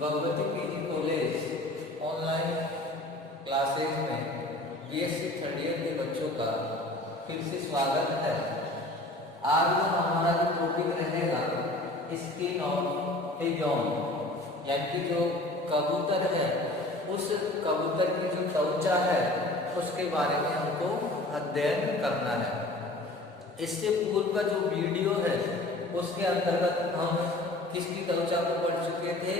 Bhagwati PG college online classes में BSc third year के बच्चों का फिर से स्वागत है। आज हमारा जो टॉपिक रहेगा स्किन ऑफ पिजॉन, यानी कि जो कबूतर है उस कबूतर की जो त्वचा है उसके बारे में हमको अध्ययन करना है। इससे पूर्व का जो वीडियो है उसके अंतर्गत हम किसकी त्वचा को पढ़ चुके थे?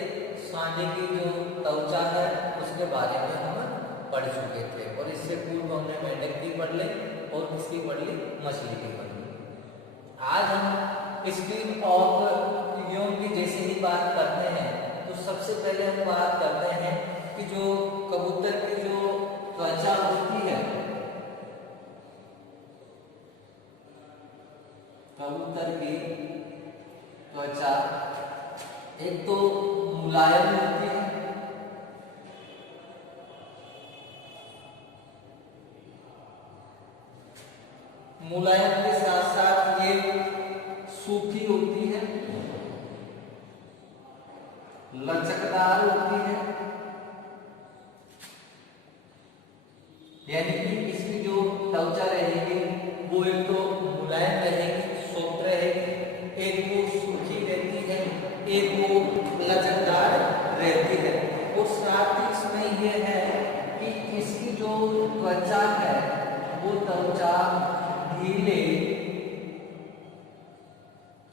सांडे की जो त्वचा है उसके बारे में हम पढ़ चुके थे। और इससे पूर्व हमने मेंढक की पढ़ ली और किसकी पढ़ ली? मछली की पढ़ ली। आज हम स्किन ऑफ पिजॉन की जैसे ही बात करते हैं तो सबसे पहले हम बात करते हैं कि जो कबूतर की जो त्वचा होती है, कबूतर की त्वचा एक तो मुलायम होती है, मुलायम के साथ साथ ये सूखी होती है, लचकदार होती है, यानी कि इसकी जो त्वचा रहेगी वो एक तो मुलायम रहेगी, सॉफ्ट रहेगी, एक वो सूखी रहती है, एक वो लचकदार रहती है। और साथ ही इसमें यह है कि इसकी जो त्वचा है वो त्वचा ढीले,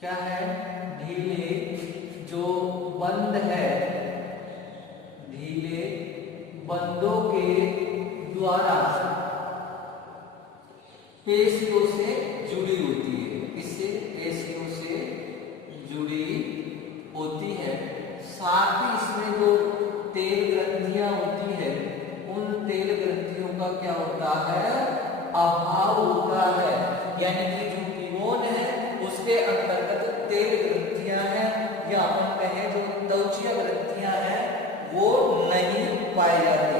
क्या है? ढीले जो बंद है, ढीले बंदों के द्वारा पेशियों से जुड़ी होती है। इससे पेशियों से जुड़ी होती है। साथ ही इसमें जो तेल ग्रंथियां होती है उन तेल ग्रंथियों का क्या होता है? अभाव होता है। यानी कि जो पिजॉन है उसके अंतर्गत तेल ग्रंथियां हैं या हम कहें जो त्वचीय ग्रंथियां हैं वो नहीं पाई जाती।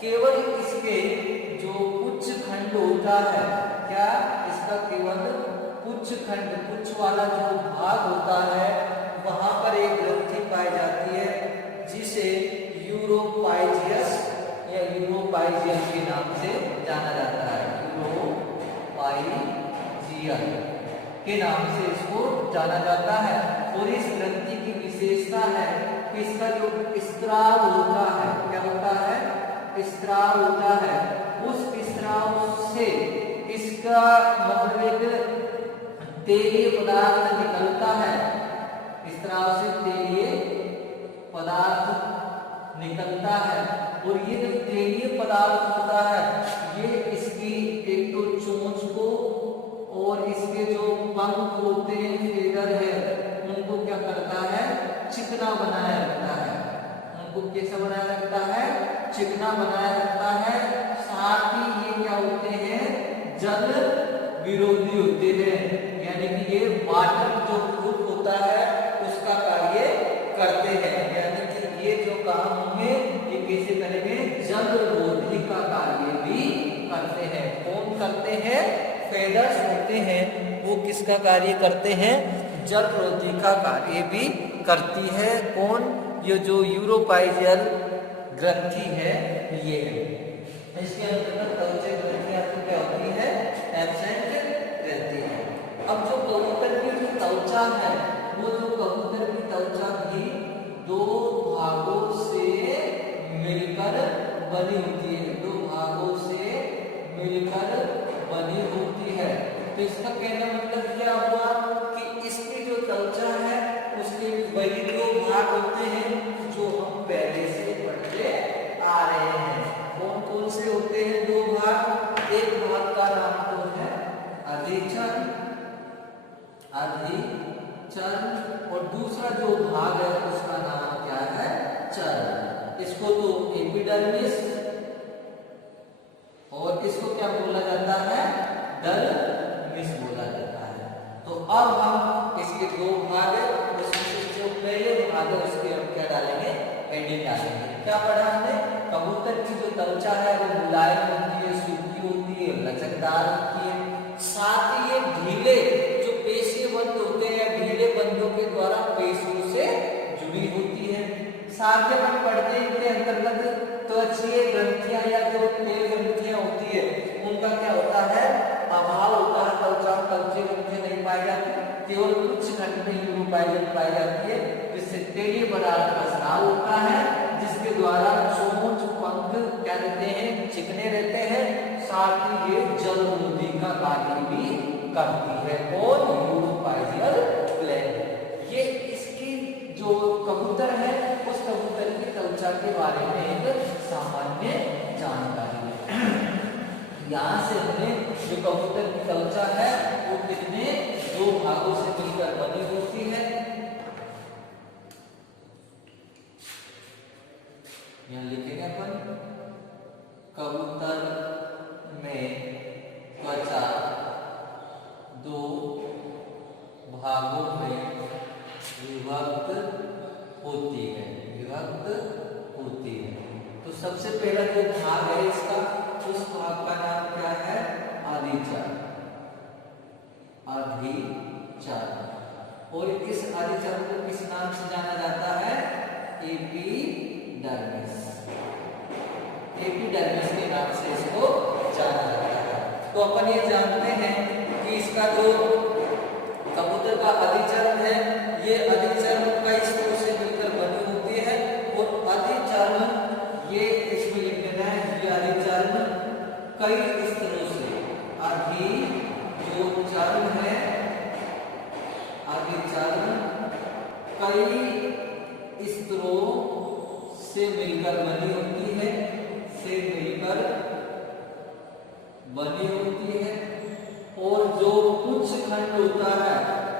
केवल इसके जो पुच्छ खंड होता है, क्या इसका केवल पुच्छ खंड, पुच्छ वाला जो भाग होता है वहां पर एक ग्रंथि पाई जाती है जिसे यूरोपाइजियस या यूरोपाइजियन के नाम से जाना जाता है। यूरोपाइजियन के नाम से इसको जाना जाता है। और इस ग्रंथि की विशेषता है कि इसका जो स्त्राव होता है, क्या होता है? स्त्राव होता है। उस स्त्राव से इसका मतलब एक तेलीय पदार्थ निकलता है। स्त्राव से तेलीय पदार्थ निकलता है। और ये जो तेलीय पदार्थ होता है ये इसकी एक तो चोंच को और इसके जो पंख होते हैं, फेदर है, उनको क्या करता है? चिकना बनाया रखता है। उनको कैसा बनाया रखता है? चिकना बनाया रखता है। साथ ही ये क्या होते हैं? जल विरोधी होते हैं। यानी कि ये वाटर जो प्रूफ होता है उसका कार्य करते हैं। यानी कि ये जो काम होंगे ये कैसे करेंगे? जल रोधी का कार्य भी करते हैं। कौन करते हैं? फेदर्स होते हैं वो किसका कार्य करते हैं? जल रोधी का कार्य भी करती है। कौन? ये जो यूरोपाइजियल ग्रंथि है ये है। इसके अंतर्गत त्वचा ग्रंथियां तो क्या होती है? एब्सेंट रहती है। अब जो कबूतर की जो त्वचा है वो जो कबूतर की त्वचा भी दो भागों से मिलकर बनी होती है। दो भागों से मिलकर बनी होती है। तो इसका कहना मतलब क्या हुआ कि इसकी जो त्वचा है उसके वही दो भाग होते हैं जो हम पहले से पढ़ते आ रहे हैं। कौन कौन से होते हैं दो भाग? एक भाग का नाम तो है अधिचर्म, अधिचर्म, और दूसरा जो भाग है उसका नाम क्या है? चर्म। इसको तो एपिडर्मिस और इसको क्या बोला जाता है? डर्मिस बोला जाता है। तो अब हम इसके दो भाग है उसमें से जो पहले भाग है उसके हम क्या डालेंगे? एंडिंग डालेंगे। क्या पढ़ा हमने? कबूतर की जो त्वचा है वो मुलायम होती है, सूखी होती है, लचकदार होती है। साथ ही ये ढीले जो पेशीबंद होते हैं, ढीले बंधों के द्वारा पेशियों से जुड़ी होती है। साथ ही अपन पढ़ते हैं इनके अंतर्गत त्वचीय ग्रंथियां या जो तेल ग्रंथियां होती है उनका क्या होता है, अभाव होता है। त्वचा त्वचीय ग्रंथियां नहीं पाई जाती, केवल कुछ खंड में ही पाई जाती है, जिससे तेलीय पदार्थ का स्राव होता है, जिसके द्वारा चोंच पंख क्या रहते हैं, चिकने रहते हैं। साथ ही ये जलरोधी का कार्य भी करती है। और यूरोफाइजियल ग्लैंड, ये इसकी जो कबूतर है उस कबूतर की त्वचा के बारे में एक सामान्य जानकारी है। यहाँ से हमें जो कबूतर की त्वचा है वो कितने दो भागों से मिलकर बनी होती है। यहाँ लिखेंगे अपन, कबूतर में त्वचा दो भागों में विभक्त होती है, तो सबसे पहला जो भाग है इसका, उस भाग का नाम क्या है, आदिचर। और इस आदिचर को किस नाम से जाना जाता है, एपिडर्मिस। एपिडर्मिस के नाम से इसको जाना जाता है। तो अपन ये जानते हैं कि इसका जो कबूतर का अधिचर्म है, ये अधिचर्म कई स्तरों से मिलकर बनी होती है। और अधिचर्म ये इसमें लिख देना है, ये अधिचर्म कई स्तरों से, अधि जो चर्म है, अधिचर्म कई स्तरों से मिलकर बनी होती है, और जो पुच्छ खंड होता है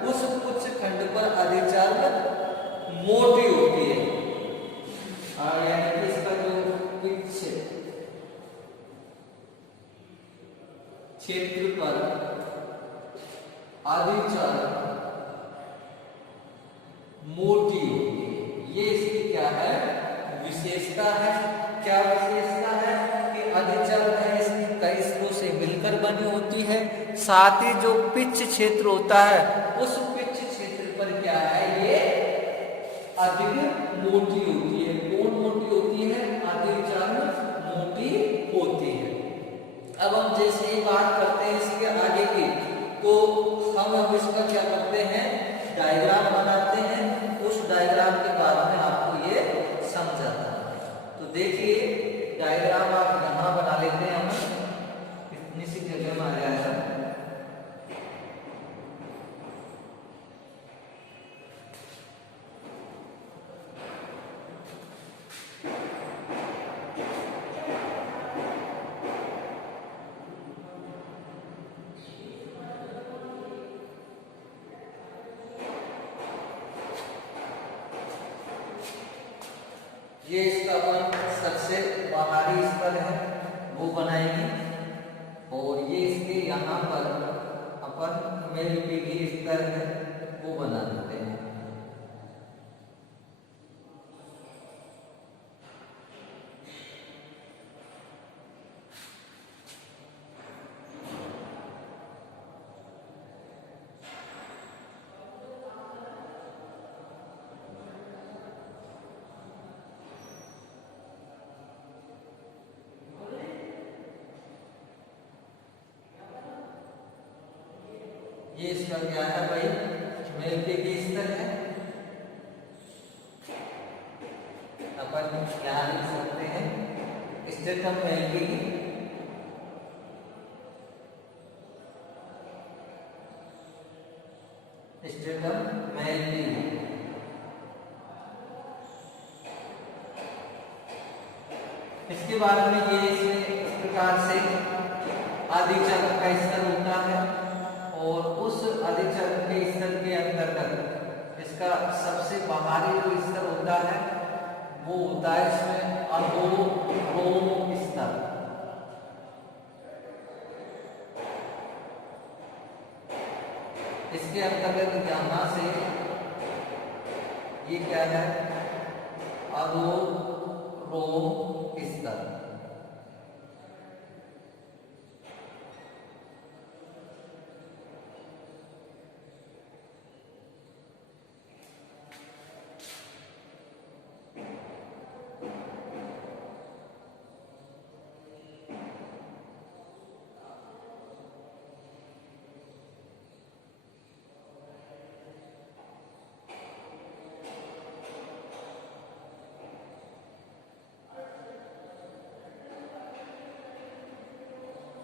उस पुच्छ खंड पर अधिचर्म मोटी होती है। यानी कि इसका जो पुच्छ क्षेत्र पर अधिचर्म मोटी होती है, ये इसकी क्या है, विशेषता है। क्या विशेषता है कि अधिचर्म है इसकी कई स्तरों से मिलकर बनी होती है। साथ ही जो पिच क्षेत्र होता है उस पिच क्षेत्र पर क्या है, ये अधिक मोटी होती है। कौन मोटी होती है, अधिचर्म मोटी होती है। अब हम जैसे ही बात करते हैं इसके आगे की, तो हम अब इसका क्या करते हैं, डायग्राम बनाते हैं। उस डायग्राम के बाद में आपको ये समझाता है। तो देखिए डायग्राम आप यहाँ बना लेते हैं, हम इतनी सी जगह में आ जाएगा। ये इसका अपन सबसे बाहरी स्थल है वो बनाएंगे, और ये इसके यहाँ पर अपन मेलपीढ़ी स्तर है वो बना देते हैं। ये इसका क्या है भाई, मेलपीढ़ी स्तर है। अपन क्या लिख सकते हैं, स्टेटम मेलपीढ़ी, स्टेटम मेलपीढ़ी। इसके बाद में ये इस प्रकार से अधिचर्म का स्तर होता है, और उस अधिचर्म के स्तर के अंतर्गत इसका सबसे बाहरी जो स्तर होता है वो होता है इसमें अधोरोम स्तर। इसके अंतर्गत यहाँ से ये क्या है, अधोरोम स्तर।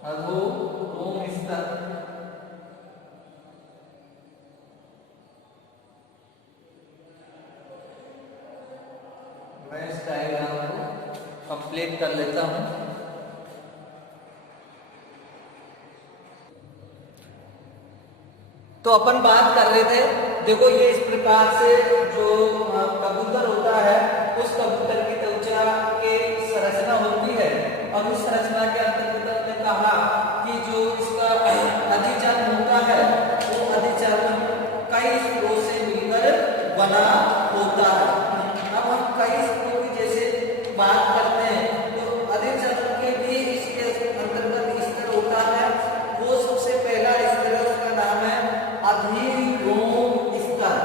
अधोलोम स्तर। मैं इस डायग्राम को कंप्लीट कर लेता हूं। तो अपन बात कर रहे थे, देखो ये इस प्रकार से जो कबूतर होता है उस कबूतर की त्वचा की संरचना होती है। और उस संरचना के अंतर्गत हमने कहा कि जो इसका अधिचर्म होता है वो अधिचर्म कई स्तरों से मिलकर बना होता है। अब हम कई स्तरों की जैसे बात करते हैं तो अधिचर्म के भी इसके अंतर्गत स्तर होता है। वो सबसे पहला स्तर है, उसका नाम है अधिरोम स्तर।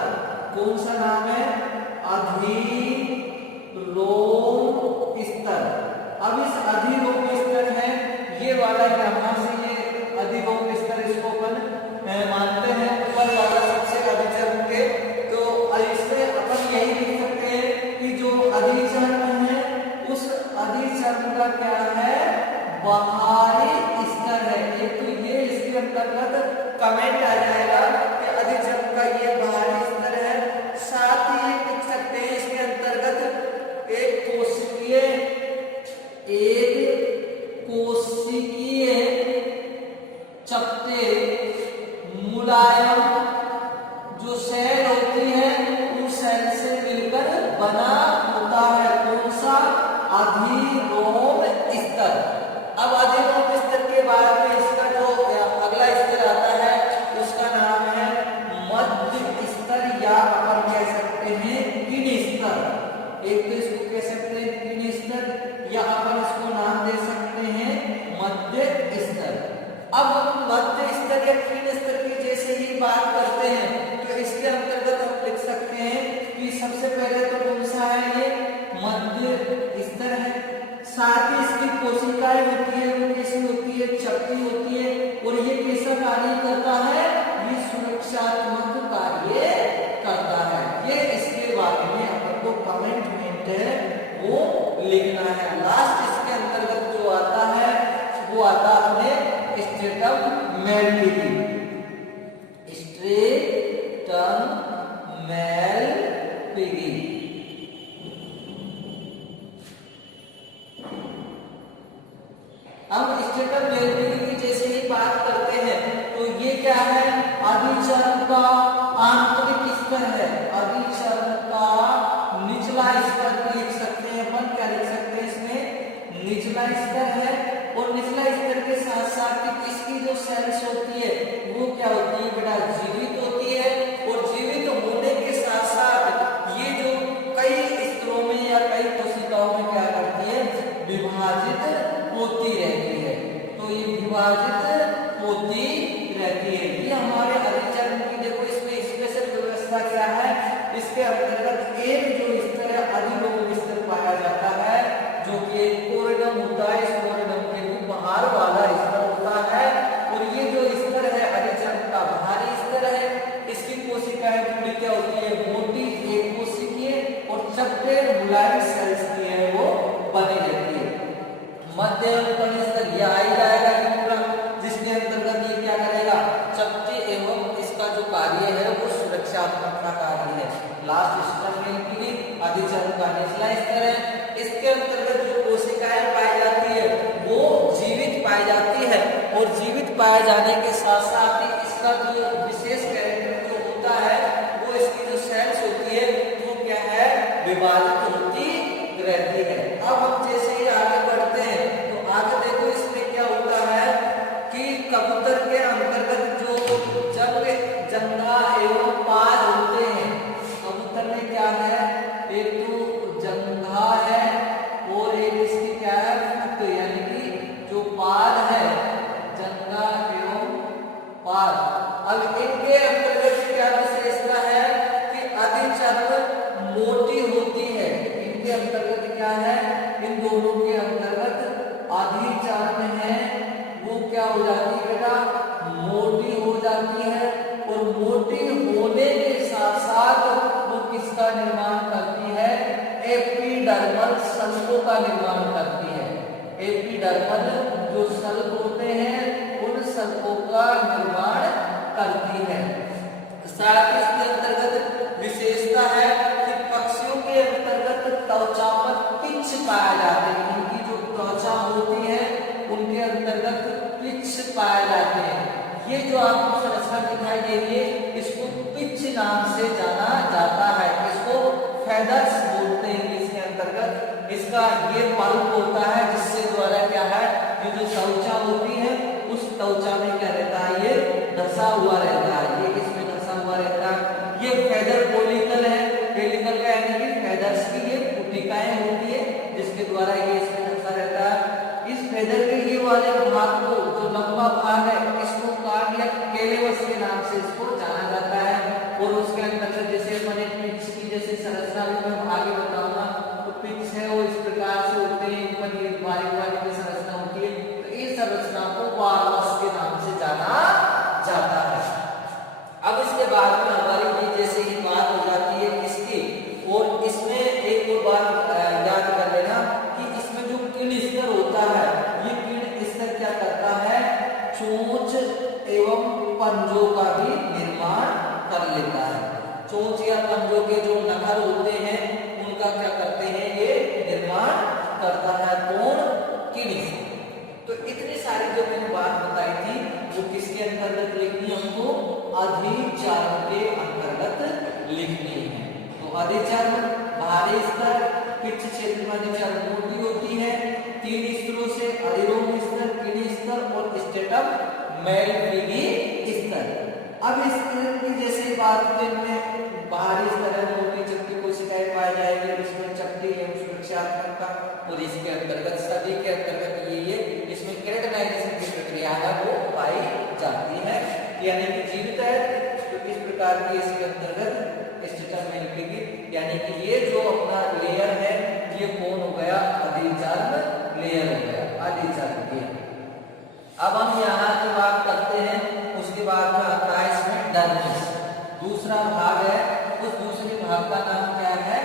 कौन सा नाम है? अधिरोम स्तर। अब इस अधिरोम स्तर है ये वाला, यहां से ये अधिरोम स्तर इसको अपन मानते हैं ऊपर वाला सबसे अधिचर्म के। तो इससे अपन यही लिख सकते हैं कि जो अधिचर्म है उस अधिचर्म का क्या है? बाहरी स्तर है। एक तो ये इसके अंतर्गत कमेंट आ जाएगा कि अधिचर्म का ये बाहरी स्तर है। साथ ही लिख सकते हैं इसके अंतर्गत एक कोशिकीय चपटे मुलायम जो सेल होती है उस सेल से मिलकर बना होता है। कौन सा? अधिरोम स्तर। अब अधिरोम स्तर के बाद में इसका जो अगला स्तर आता है उसका नाम है मध्य स्तर, या अपन कह सकते हैं किन स्तर। एक तो इसको कह सकते हैं किन स्तर, या अपन इसको नाम दे सकते हैं मध्य स्तर। अब हम मध्य स्तर या किन स्तर की जैसे ही बात करते हैं तो इसके अंतर्गत हम लिख सकते हैं कि सबसे पहले तो कौन सा है? ये मध्य स्तर है। साथ ही इसकी कोशिकाएं होती है वो कैसी होती है? चपटी होती है। और ये कैसा कार्य करता है? ये सुरक्षात्मक कार्य करता है। ये इसके बारे में अपन को कमेंट है वो लिखना है। लास्ट इसके अंतर्गत जो आता है वो आता अपने स्ट्रेटम मेलपिगी। Stratum Malpighi. हम स्ट्रेटम मेलपिगी की जैसे ही बात करते हैं तो ये क्या है? अधिचर्म का आंतरिक स्तर है। अधिचर्म का निचला स्तर भी लिख सकते हैं अपन। क्या लिख सकते हैं इसमें? निचला स्तर है। और निचला स्तर के साथ साथ इसकी जो सेल्स होती है वो क्या होती है बेटा? जीवित होती है। और जीवित होने के साथ साथ ये जो कई स्तरों में या कई कोशिकाओं में क्या करती है? विभाजित होती रहती है। तो ये विभाजित होती रहती है। ये हमारे अधिचर्म की देखो इसमें स्पेशल व्यवस्था क्या है? इसके अंतर्गत एक जो स्तर है अधिरोम स्तर पाया जाता है जो कि कोरिडम होता है। इस कोरिडम के बाहर वाला स्तर होता है। और ये जो स्तर है अधिचर्म का बाहरी स्तर है। इसकी कोशिकाएं पूरी क्या होती है? मोटी एक कोशिकीय और चपटे मुलायम सेल्स की है वो बनी रहती है। मध्य स्तर यह आ जाएगा कि पूरा, जिसके अंतर्गत ये क्या करेगा? चपटे एवं इसका जो कार्य है वो सुरक्षात्मक का कार्य है। लास्ट स्तर में अधिचर्म का निचला स्तर है। इसके अंतर्गत जो कोशिकाएं पाई जाती है वो जीवित पाई जाती है। और जीवित पाए जाने के साथ साथ ही इसका जो विशेष कैरेक्टर जो होता है वो इसकी जो सेल्स होती है वो क्या है? विभाजित होती रहती है। अब हम जैसे ही आगे बढ़ते हैं तो आगे देखो इसमें क्या होता है कि कबूतर के अंतर्गत जो जंघा एवं पाद होते हैं। कबूतर में क्या है? एक तो जंघा है और एक इसकी क्या है? फुट, यानी कि जो पाद है, जंघा एवं पाद। अब इनके अंतर्गत क्या विशेषता है कि अधिचर्म मोटी होती है। इनके अंतर्गत क्या है? इन दोनों के अंतर्गत अधिचर्म है वो क्या हो जाती है बेटा? मोटी हो जाती है। और मोटी होने के साथ साथ वो किसका निर्माण करती है? एपिडर्मल संघों का निर्माण करती है। एपिडर्मल जो सल्क होते हैं उन सल्कों का निर्माण करती है। साथ ही इसके अंतर्गत विशेषता है कि पक्षियों के अंतर्गत त्वचा पर पिच्छ पाया जाते हैं। इनकी जो त्वचा होती है उनके अंतर्गत पिच्छ पाए जाते हैं। ये जो आपको संरचना दिखाई दे रही है इसको पिच्छ नाम से जाना जाता है। इसको फेदर्स बोलते हैं इंग्लिश के अंतर्गत। इसका ये पल्प होता है जिससे द्वारा क्या है ये जो त्वचा होती है उस त्वचा में क्या रहता है ये धंसा हुआ रहता है। ये इसमें धंसा हुआ रहता है। ये फेदर पोलिकल है। पेलिकल का यानी कि फेदर्स की ये पुटिकाएं होती है जिसके द्वारा ये इसमें धंसा रहता है। इस फेदर के ये वाले भाग को जो लंबा भाग है इसको कार्ड या केलेवस के नाम से इसको जाना जाता है। और उसके अंतर्गत जैसे मैंने पिच की जैसे संरचना भी मैं आगे बताऊंगा तो पिच है वो इस प्रकार से होते हैं। बारीक बारीक की संरचना होती है। तो इस संरचना को वाल्वस के नाम से जाना जाता है। अब इसके बाद में हमारी ये जैसे ही बात हो जाती है इसकी और इसमें एक और बात याद कर लेना कि इसमें जो कीड़ स्तर होता है ये कीड़ स्तर क्या करता है चोंच एवं पंजों का भी निर्माण कर लेता है। चोंच या पंजों के जो नखर होते हैं उनका क्या करते हैं ये निर्माण करता है कौन कीड़ी। तो इतनी सारी जो मैंने बात बताई थी वो किसके अंतर्गत लिखनी हमको अधिचर्म के अंतर्गत लिखनी है। तो अधिचर्म बाहरी स्तर पिच्छ क्षेत्र में अधिचर्म मोटी होती है। 3 स्तरों से अधिरोम स्तर कीड़ी स्तर और स्टेटम मेलफिगी स्तर। अब इस तरह की जैसे बात में बाहरी स्तर मोटी चपटी कोशिकाएं पाई जाएगी उसमें चपटी एवं सुरक्षात्मकता और इसके अंतर्गत सभी के अंतर्गत ये इसमें केराटिनाइजेशन की प्रक्रिया है वो पाई जाती है यानी कि जीवित है। तो इस प्रकार की इसके अंतर्गत स्टेटम मेलफिगी यानी कि ये जो अपना लेयर है ये कौन हो गया अधिचर्म लेयर हो गया अधिचर्म लेयर। अब हम यहाँ की बात करते हैं उसके बाद में आता है इसमें डर्मिस दूसरा भाग है। उस दूसरे भाग का नाम क्या है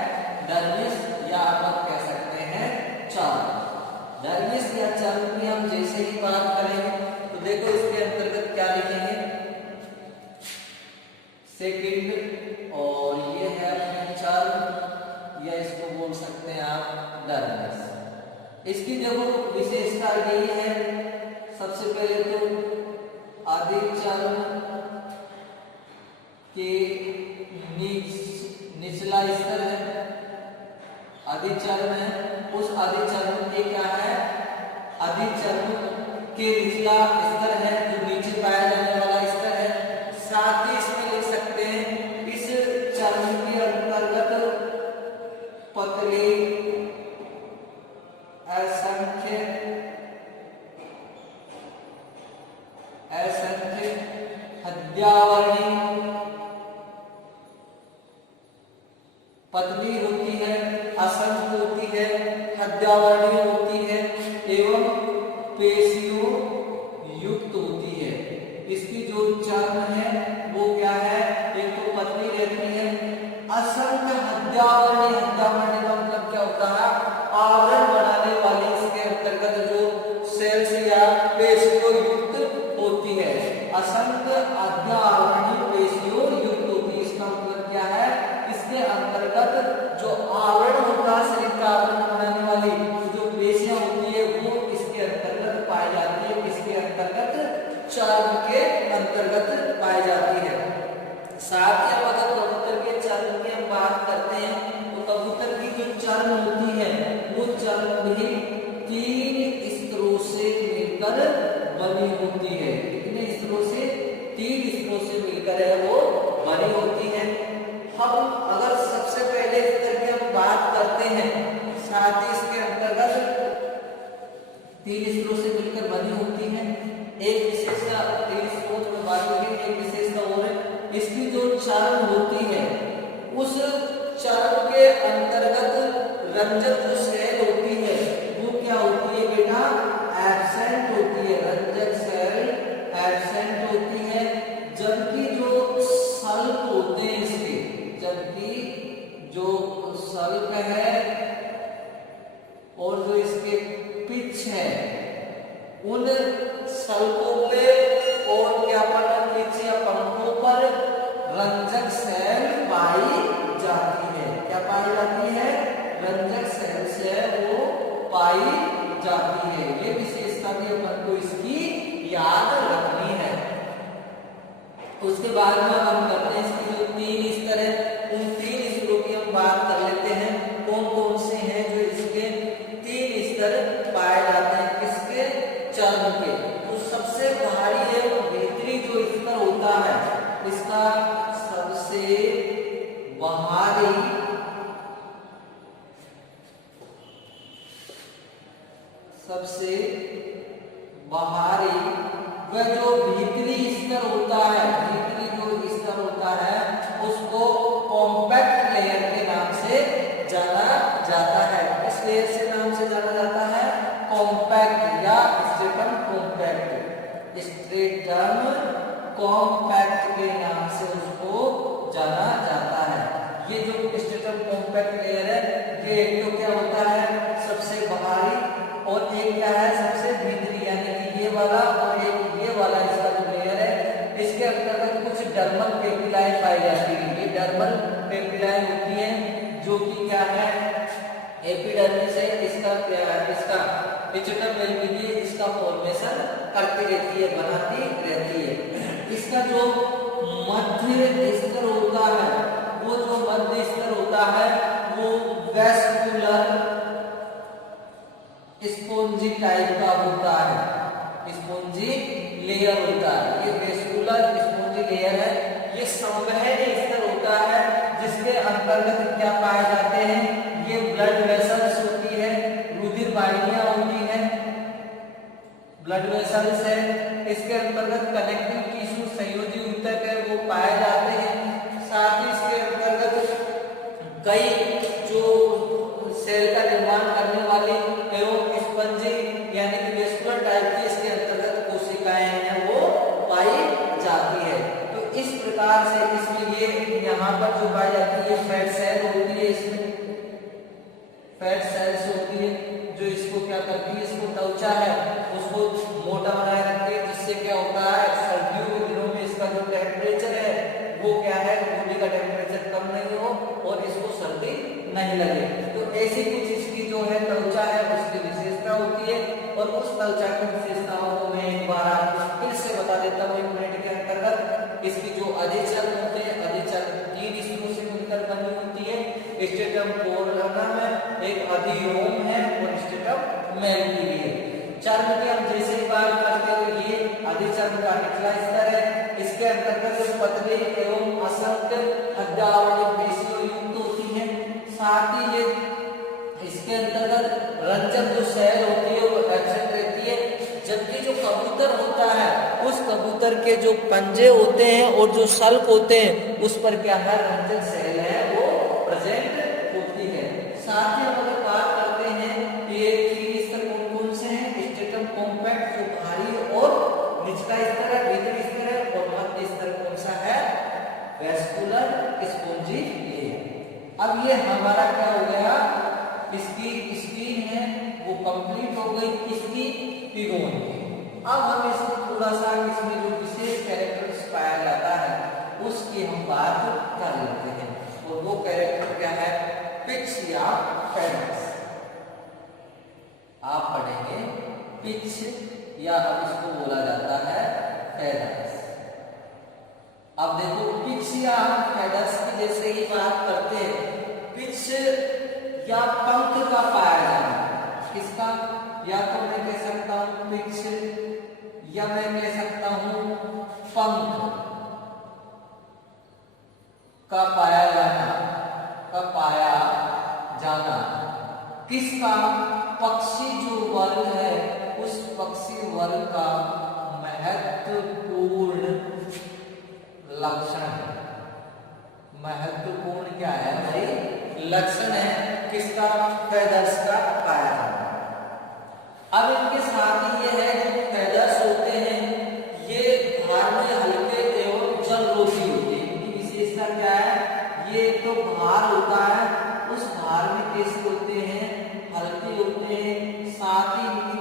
डर्मिस या आप कह सकते हैं चर्म। डर्मिस या चर्म की हम जैसे ही बात करेंगे तो देखो इसके अंतर्गत क्या लिखेंगे सेकंड और ये है अपने चर्म या इसको बोल सकते हैं आप डर्मिस। इसकी देखो विशेषता यही है सबसे पहले तो अधिचर्म के निचला स्तर है अधिचर्म है। उस अधिचर्म के क्या है अधिचर्म के निचला स्तर है जो नीचे पाया जाने वाला स्तर है। साथ ही इसमें लिख सकते हैं इस चर्म के अंतर्गत पतले असंख्य हद्यावरणी पतली होती है असंख्य होती है हद्यावरणी होती है एवं पेशियों युक्त होती है। इसकी जो चर्म है वो क्या है एक तो पतली रहती है असंख्य हद्यावरणी। हद्यावरणी का मतलब क्या होता है आवरण बनाने वाली इसके अंतर्गत जो सेल्स या पेशियों युक्त होती है। असंख्य हद्यावरणी पेशियों युक्त होती है इसका मतलब क्या है इसके अंतर्गत जो आवरण होता है शरीर का आवरण बनाने वाली जो पेशियां होती है वो इसके अंतर्गत पाई जाती है। इसके अंतर्गत चर्म के अंतर्गत पाई जाती है। साथ ही अगर कबूतर के चर्म की हम बात करते हैं तो कबूतर की जो चर्म होती है वो चर्म भी 3 स्तरों से मिलकर बनी होती है। कितने स्तरों से 3 स्तरों से मिलकर है वो बनी होती है। हम अगर सबसे पहले स्तर की हम बात करते हैं साथ ही इसके अंतर्गत 3 स्तरों से मिलकर बनी होती है। एक विशेषता 3 स्तरों में बात करेंगे एक विशेषता और है इसकी जो चर्म होती है उस चर्म के अंतर्गत रंजक जो सेल होती है वो क्या होती है बेटा एब्सेंट होती है। रंजक सेल एब्सेंट होती है जबकि जो सल्क होते हैं इसके जबकि जो सल्क है और जो इसके पिच पिच है उन सल्कों पे और क्या पर पिच या पंखों पर रंजक सेल पाई जाती है। क्या पाई जाती है? रंजक सेल से वो पाई जाती है। ये विशेषता भी अपन को इसकी याद रखनी है। उसके बाद में हम करते हैं इसकी जो 3 स्तर है, उन 3 स्तरों की हम बात कर लेते हैं। कौन कौन से हैं जो इसके 3 स्तर पाए जाते हैं किसके? चर्म के। तो सबसे भारी है वो भीतरी जो स्तर होता है, इसका सबसे बाहरी वह जो भीतरी स्तर होता है, भीतरी जो स्तर होता है उसको कॉम्पैक्ट लेयर के नाम से जाना जाता है। इस लेयर से नाम से जाना जाता है कॉम्पैक्ट या स्ट्रेटम कॉम्पैक्ट। स्ट्रेटम कॉम्पैक्ट के नाम से उसको जाना जाता है। ये जो स्ट्रेटम कॉम्पैक्ट लेयर है, ये एक तो क्या होता है सबसे बाहरी, और एक क्या है सबसे भीतरी, यानी कि ये वाला और एक ये वाला इसका जो लेयर है, इसके अंतर्गत कुछ डर्मल पेपिलाए पाई जाती है। ये डर्मल पेपिलाए होती है जो कि क्या है एपिडर्मिस है, इसका क्या है इसका पिचुटम वेल्विडी इसका फॉर्मेशन करती रहती है, बनाती रहती है। इसका जो मध्य स्तर होता है, वो जो मध्य स्तर होता है वो वेस्कुलर स्पॉन्जी टाइप का होता है, स्पॉन्जी लेयर होता है। ये वेस्कुलर स्पॉन्जी लेयर है। ये संवहनी स्तर होता है जिसके अंतर्गत क्या पाए जाते हैं, ये ब्लड वेसल्स होती है, रुधिर वाहिनियां होती हैं, ब्लड वेसल्स है। इसके अंतर्गत कनेक्टिव टिश्यू संयोजी ऊतक है वो पाए जाते हैं। साथ ही इसके अंतर्गत कई जो सेल का निर्माण करने वाली एवं स्पंजी यानी कि वेस्कुलर टाइप की इसके अंतर्गत कोशिकाएं हैं वो पाई जाती है। तो इस प्रकार से इसमें ये यहाँ पर जो पाई जाती है फैट सेल होती है, इसमें फैट सेल्स होती है जो इसको क्या करती है, इसको त्वचा है उसको मोटा बनाए रखती है, जिससे क्या होता है सर्दियों के दिनों में इसका जो टेम्परेचर है वो क्या है बॉडी का टेम्परेचर कम नहीं हो और इसको सर्दी नहीं लगे। तो ऐसी कुछ इसकी जो है त्वचा है उसकी विशेषता होती है। और उस त्वचा की विशेषताओं को मैं एक बार आपको फिर से बता देता हूँ 1 मिनट के अंतर्गत। इसकी जो अधिचर्म होते हैं, अधिचर्म 3 स्तरों से मिलकर बनी होती है। स्ट्रेटम कोर्नम है, एक अधिरोम है और स्ट्रेटम मेलिनी है। चर्म की हम जैसे ही बात करते हैं ये अधिचर्म का निचला स्तर है। इसके अंतर्गत पतली एवं असंख्य हड्डावली पेशियों युक्त होती है। साथ ही ये इसके अंतर्गत रंजक जो सेल होती है वो एब्सेंट रहती है। जबकि जो कबूतर होता है उस कबूतर के जो पंजे होते हैं और जो सल्क होते हैं उस पर क्या है रंजक सेल है वो प्रेजेंट होती है। साथ ही हम अगर बात करते हैं ये 3 स्तर कौन कौन से हैं, स्ट्रेटम कॉम्पैक्ट जो भारी और निचला स्तर है, भीतरी स्तर है, और मध्य स्तर कौन सा है वेस्कुलर स्पॉन्जी लेयर। अब ये हमारा क्या हो गया, इसकी स्किन है वो कंप्लीट हो गई, इसकी पिगोन। अब हम इसको थोड़ा सा इसमें जो विशेष कैरेक्टर्स पाया जाता है उसकी हम बात कर लेते हैं। और वो कैरेक्टर क्या है, पिच या फेडर्स। आप पढ़ेंगे पिच या इसको बोला जाता है फेडर्स। अब देखो पिच या फेडर्स की जैसे ही बात करते हैं, पिच या पंख का पाया जाना, किसका, या तो मैं कह सकता हूं पिच या मैं कह सकता हूं पंख का पाया जाना किसका, पक्षी जो वर्ग है उस पक्षी वर्ग का महत्वपूर्ण लक्षण है। महत्वपूर्ण क्या है भाई, लक्षण है किसका, फेदर्स का पाया जाना। अब इनके साथ ही ये है जो फेदर्स होते हैं ये भार में हल्के एवं जलरोधी होते हैं। इनकी विशेषता क्या है, ये तो भार होता है उस भार में कैसे होते हैं, हल्के होते हैं। साथ ही इनकी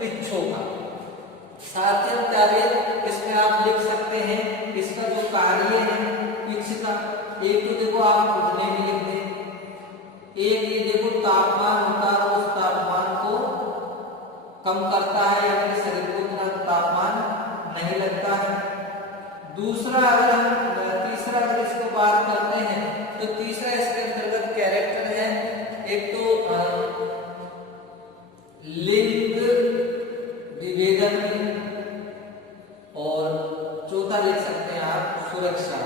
पिच्छों का। साथ ही प्यारे इसमें आप लिख सकते हैं इसका जो कार्य है पिच का। एक तो देखो आप उड़ने में लिख दें, एक ये देखो तापमान होता है उस तापमान को कम करता है या फिर शरीर को उतना तापमान नहीं लगता है। दूसरा अगर हम तीसरा अगर इसको बात करते हैं तो तीसरा इसके अंतर्गत कैरेक्टर है, एक तो लिंग विभेदन और चौथा लिख सकते हैं आप सुरक्षा।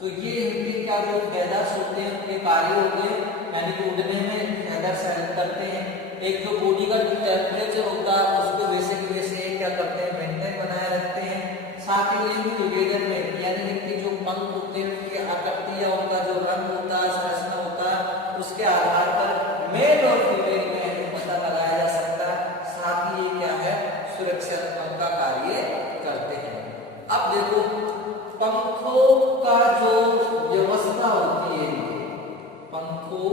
तो ये इनके का जो फैदर्स होते हैं उनके कार्य होते हैं, यानी कि उड़ने में फैदर्स हेल्प करते हैं। एक तो बॉडी का जो टेम्परेचर होता है उसको वैसे के वैसे क्या करते हैं मेंटेन बनाए रखते हैं। साथ ही लिंग विभेदन में यानी कि जो पंख होते हैं उनकी आकृति या उनका जो रंग होता है संरचना होता है उसके आधार पर मेल और फीमेल में पता लगाया जा सकता है। साथ ही ये क्या है सुरक्षात्मक का कार्य करते हैं। अब देखो पंखों का जो व्यवस्था होती है, पंखों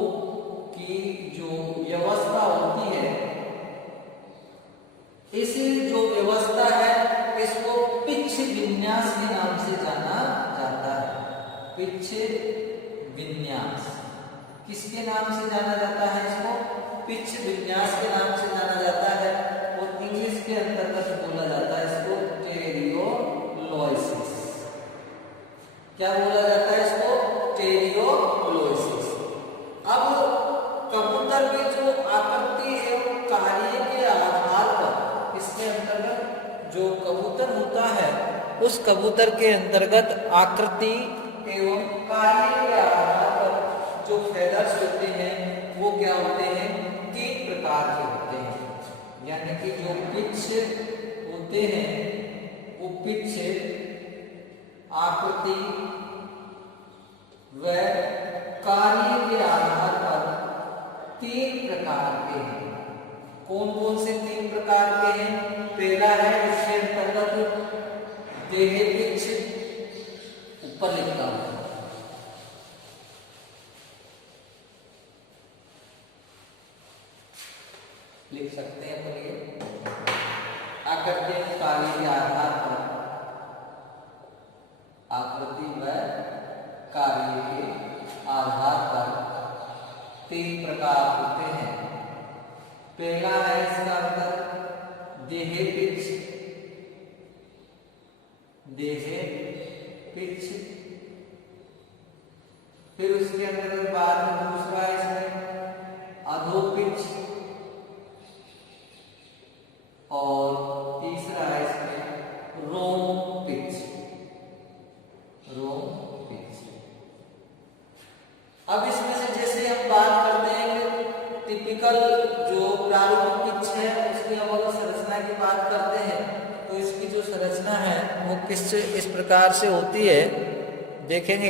की जो व्यवस्था होती है, इस जो व्यवस्था है इसको पिच विन्यास के नाम से जाना जाता है। पिच विन्यास किसके नाम से जाना जाता है? इसको पिच विन्यास के नाम से जाना जाता है और इंग्लिश के अंतर्गत बोला जाता है इसको टेरियोलोइसिस। क्या बोला जाता है इसको? टेरियोलोइसिस। अब कबूतर की जो आकृति एवं कार्य के आधार पर इसके अंतर्गत जो कबूतर होता है उस कबूतर के अंतर्गत आकृति एवं कार्य के आधार पर जो फेदर्स होते हैं वो क्या होते हैं? 3 प्रकार के होते हैं। यानी कि जो पिच होते हैं वो पिच आकृति व कार्य के आधार पर 3 प्रकार के हैं। कौन कौन से 3 प्रकार के हैं? पहला है इसके अंतर्गत देह पिच, ऊपर लिखता हूं, लिख सकते हैं तो ये आकृति कार्य के आधार पर आकृति व कार्य के आधार पर 3 प्रकार होते हैं। पहला है इसका अंतर देह पिच, देह पिच। फिर उसके अंदर बाद में दूसरा है इसमें अधो पिच और तीसरा है इसमें रोम पिच, रोम पिच। अब इसमें से जैसे हम बात करते हैं कि टिपिकल जो प्रारूपिक पिच है उसकी हम अगर संरचना की बात करते हैं तो इसकी जो संरचना है वो किस प्रकार से होती है देखेंगे।